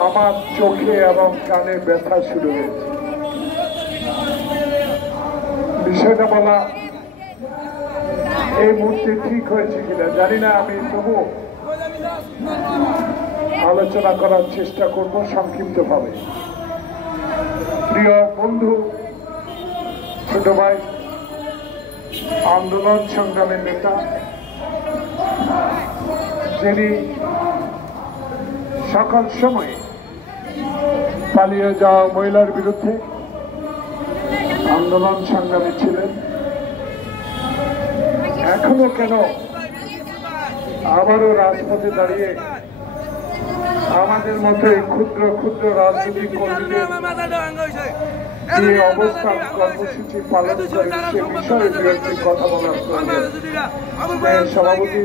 আমার চোখে এবং কানে ব্যথা শুরু হয়েছে। বিষয়টা বলা এই মুহূর্তে ঠিক হয়েছে কিনা জানি না, আমি তবু আলোচনা করার চেষ্টা করব সংক্ষিপ্তভাবে। প্রিয় বন্ধু, ছোট ভাই, আন্দোলন সংগ্রামের নেতা, যিনি সকল সময় পালিয়ে যাওয়া মহিলার বিরুদ্ধে আন্দোলন সংগ্রামী ছিলেন, এখনো কেন আবারও রাজপথে দাঁড়িয়ে আমাদের মতো এই ক্ষুদ্র ক্ষুদ্র রাজনৈতিক কর্মীদের এই অবস্থান কর্মসূচি পালন করে সে বিষয়ে বিরুদ্ধে কথা বলার সভাপতি